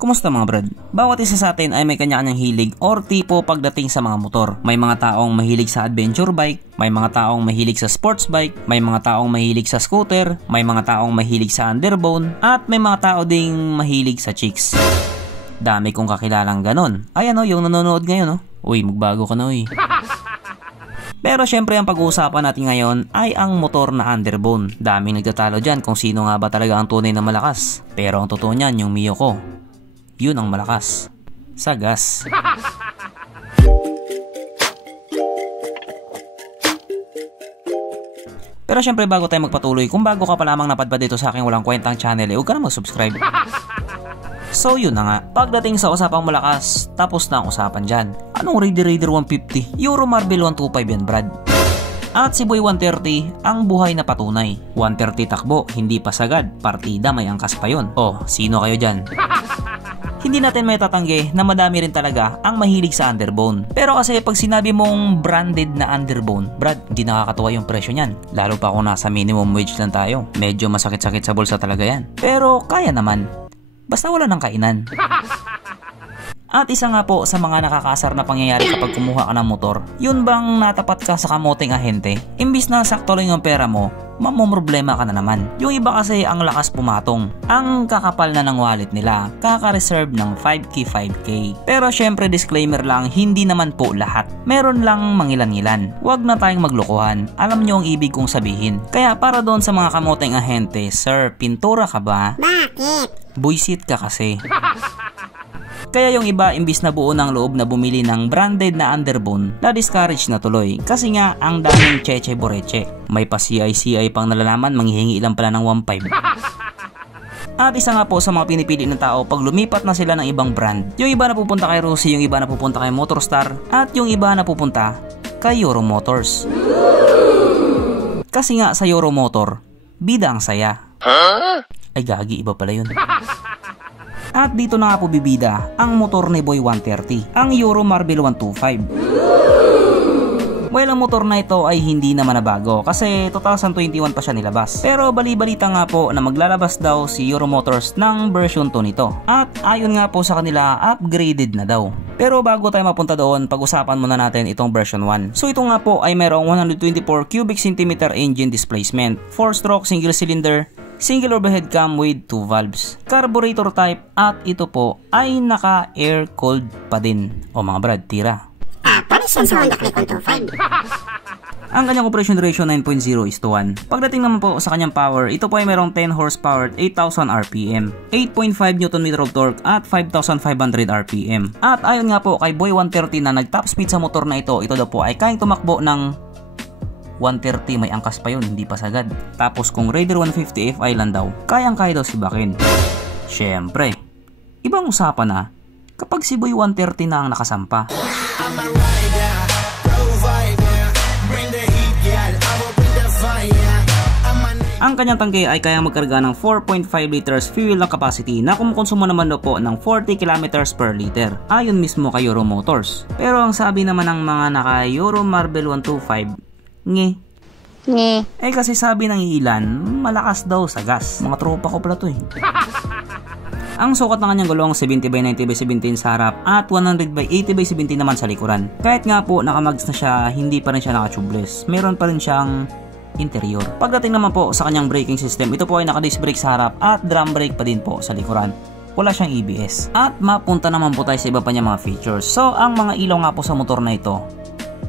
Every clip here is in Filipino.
Kumusta mga brad? Bawat isa sa atin ay may kanya-kanyang hilig or tipo pagdating sa mga motor. May mga taong mahilig sa adventure bike, may mga taong mahilig sa sports bike, may mga taong mahilig sa scooter, may mga taong mahilig sa underbone, at may mga tao ding mahilig sa chicks. Dami kong kakilalang ganon. Ay yung nanonood ngayon Uy, magbago ka na Pero syempre ang pag-uusapan natin ngayon ay ang motor na underbone. Daming nagtatalo dyan kung sino nga ba talaga ang tunay na malakas. Pero ang totoo niyan, yung Mio ko. Yun ang malakas. Sa gas. Pero syempre bago tayo magpatuloy, kung bago ka pa lamang napadpad dito sa aking walang kwentang channel, huwag ka na mag-subscribe. So yun na nga, pagdating sa usapang malakas, tapos na ang usapan dyan. Anong Raider 150? Euro Marble 125 yan brad. At si Boy 130, ang buhay na patunay. 130 takbo, hindi pa sagad, partida may angkas pa yun. Oh, sino kayo dyan? Hindi natin may tatanggi na madami rin talaga ang mahilig sa underbone. Pero kasi pag sinabi mong branded na underbone, brad, hindi nakakatuwa yung presyo niyan. Lalo pa kung nasa minimum wage lang tayo. Medyo masakit-sakit sa bulsa talaga yan. Pero kaya naman. Basta wala ng kainan. At isa nga po sa mga nakakasar na pangyayari kapag kumuha ka ng motor, yun bang natapat ka sa kamoteng ahente? Imbis na sakto lang yung pera mo, mamomroblema ka na naman. Yung iba kasi ang lakas pumatong. Ang kakapal na ng wallet nila, kaka-reserve ng 5K, 5K. Pero syempre disclaimer lang, hindi naman po lahat. Meron lang mangilan-ngilan. Huwag na tayong maglokohan. Alam nyo ang ibig kong sabihin. Kaya para doon sa mga kamoteng ahente, sir, pintura ka ba? Bakit? Buisit ka kasi. Kaya yung iba imbis na buo ng loob na bumili ng branded na underbone, na-discourage na tuloy kasi nga ang daming cheche boreche. May pa CI pang nalalaman, manghihingi lang pala ng 1.5. At isa nga po sa mga pinipili ng tao pag lumipat na sila ng ibang brand. Yung iba na pupunta kay Rossi, yung iba na pupunta kay Motorstar, at yung iba na pupunta kay Euro Motors. Kasi nga sa Euro Motor, bida ang saya. Ay gagi, iba pala yun. At dito na nga po bibida ang motor ni Boy 130, ang Euro Marble 125. Well, ang motor na ito ay hindi naman na bago kasi 2021 pa siya nilabas. Pero bali-balita nga po na maglalabas daw si Euro Motors ng version 2 nito. At ayon nga po sa kanila, upgraded na daw. Pero bago tayo mapunta doon, pag-usapan muna natin itong version 1. So ito nga po ay mayroong 124 cubic centimeter engine displacement, 4-stroke single cylinder, single overhead cam with 2 valves, carburetor type, at ito po ay naka-air cooled pa din. O mga brad, tira. Paris yan sa Honda Click 125. Ang kanyang operation ratio 9.0:1. Pagdating naman po sa kanyang power, ito po ay mayroong 10 horsepower at 8,000 RPM, 8.5 Nm of torque at 5,500 RPM. At ayon nga po kay Boy 130 na nag-top speed sa motor na ito daw po ay kayang tumakbo ng 130, may angkas pa yun, hindi pa sagad. Tapos kung Raider 150 FI lang daw, kayang-kaya daw si Bakin. Syempre, ibang usapan na kapag si Boy 130 na ang nakasampa. Ang kanyang tangke ay kayang magkarga ng 4.5 liters fuel na capacity na kumukonsumo naman daw po ng 40 kilometers per liter. Ayon mismo kay Euro Motors. Pero ang sabi naman ng mga naka Euro Marble 125, Nge. Kasi sabi ng ilan, malakas daw sa gas. Mga tropa ko pala to eh. Ang sukat ng kanyang gulong 70x90x17 sa harap at 100x80x17 naman sa likuran. Kahit nga po nakamags na siya, hindi pa rin siya naka-tubeless. Meron pa rin siyang interior. Pagdating naman po sa kanyang braking system, ito po ay naka-disc brake sa harap at drum brake pa din po sa likuran. Wala siyang ABS. At mapunta naman po tayo sa iba pa niya mga features. So ang mga ilaw nga po sa motor na ito,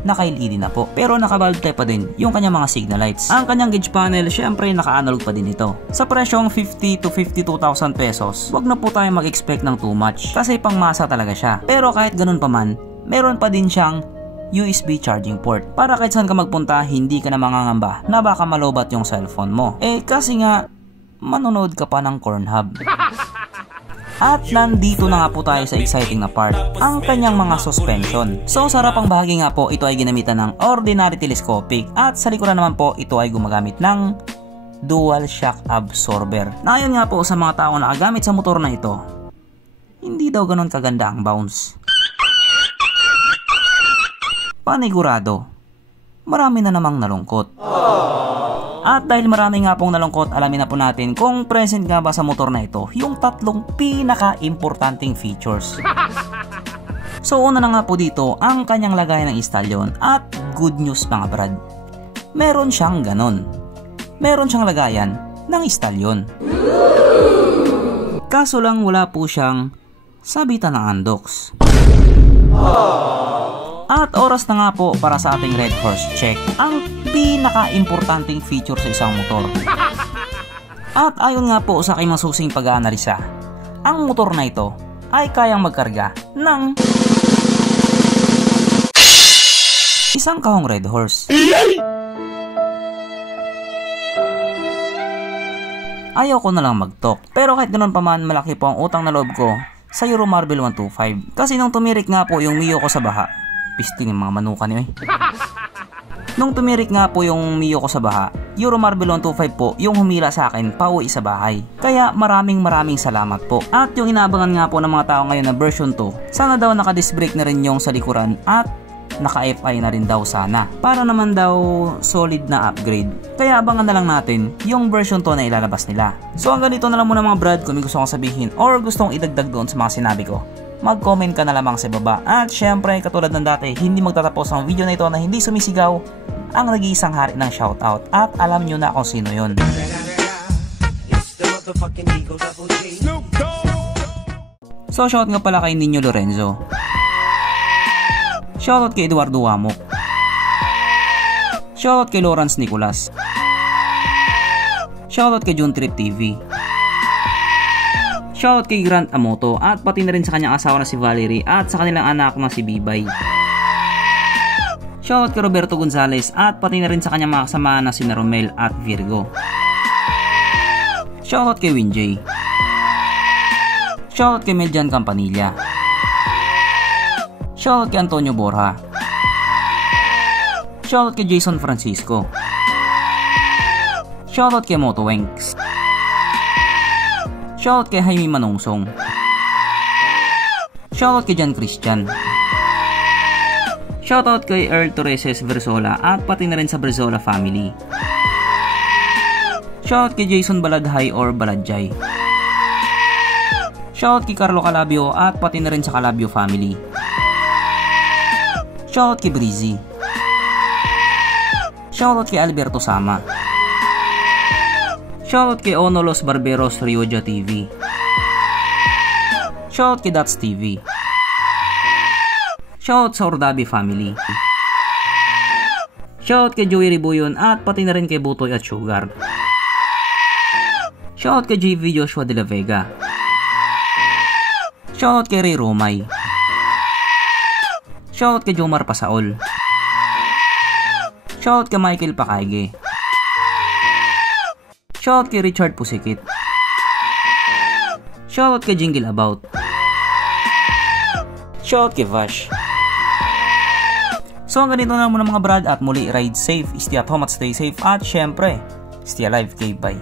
naka-LED na po. Pero naka-valve type pa din yung kanyang mga signal lights. Ang kanyang gauge panel, syempre naka-analog pa din ito. Sa presyong 50 to 52,000 pesos, wag na po tayo mag-expect ng too much. Kasi pangmasa talaga siya. Pero kahit ganun pa man, meron pa din siyang USB charging port. Para kahit saan ka magpunta, hindi ka na mangangamba na baka malobat yung cellphone mo. Kasi nga, manonood ka pa ng Cornhub. At nandito na nga po tayo sa exciting na part, ang kanyang mga suspension. So sa harapang bahagi nga po, ito ay ginamitan ng ordinary telescopic at sa likuran naman po, ito ay gumagamit ng dual shock absorber. Na ayon nga po sa mga tao na nakagamit sa motor na ito, hindi daw ganon kaganda ang bounce. Panigurado, marami na namang nalungkot. At dahil marami nga pong nalungkot, alamin na po natin kung present nga ba sa motor na ito yung tatlong pinaka-importanting features. So una na nga po dito ang kanyang lagayan ng istalyon at good news mga brad. Meron siyang ganon. Meron siyang lagayan ng istalyon. Kaso lang wala po siyang sabitan ng andox. At oras na nga po para sa ating Red Horse check, ang pinaka-importanting feature sa isang motor. At ayon nga po sa aking masusing pag-aanalisa, ang motor na ito ay kayang magkarga ng isang kahong Red Horse. Ayaw ko na lang mag-talk, pero kahit ganoon pa man, malaki po ang utang na loob ko sa Euro Marble 125. Kasi nung tumirik nga po yung Mio ko sa baha, pisting yung mga manuka niyo eh. Nung tumirik nga po yung Mio ko sa baha, Euro Marble 125 po yung humila sa akin pauwi sa bahay. Kaya maraming salamat po. At yung inaabangan nga po ng mga tao ngayon na version 2, sana daw naka-disc brake na rin yung sa likuran at naka-FI na rin daw sana. Para naman daw solid na upgrade. Kaya abangan na lang natin yung version 2 na ilalabas nila. So hanggang dito na lang muna mga brad. Kung may gusto kong sabihin or gustong idagdag doon sa mga sinabi ko, mag-comment ka na lamang sa baba. At syempre, katulad ng dati, hindi magtatapos ang video na ito na hindi sumisigaw ang nag-iisang hari ng shoutout. At alam nyo na kung sino yun. So shout nga pala kay Nino Lorenzo. Shoutout kay Eduardo Wamok. Shoutout kay Lawrence Nicolas. Shoutout kay June Trip TV. Shoutout kay Grant Amoto at pati na rin sa kanyang asawa na si Valerie at sa kanilang anak na si Bibay. Shoutout kay Roberto Gonzalez at pati na rin sa kanyang mga kasama na si Romel at Virgo. Shoutout kay Winjay. Shoutout kay Meljan Campanilla. Shoutout kay Antonio Borja. Shoutout kay Jason Francisco. Shoutout kay Moto Wenks. Shoutout kay Jaime Manungsong. Shoutout kay John Christian. Shoutout kay Earl Torreses Versola at pati na rin sa Versola family. Shoutout kay Jason Baladhay or Baladjay. Shoutout kay Carlo Calabio at pati na rin sa Calabio family. Shoutout kay Breezy. Shoutout kay Alberto Sama. Shoutout kay Ono Los Barberos Rioja TV. Shoutout kay Dots TV. Shoutout sa Ordabi family. Shoutout kay Joey Ribuyon at pati na rin kay Butoy at Sugar. Shoutout kay JV Joshua de la Vega. Shoutout kay Ray Romay. Shoutout kay Jomar Pasaol. Shoutout kay Michael Pakaige. Shoutout kay Richard Pusikit. Shoutout kay Jingle About. Shoutout kay Vash. So hanggang dito na muna mga brad at muli ride safe, stay at home at stay safe at syempre, stay alive, bye.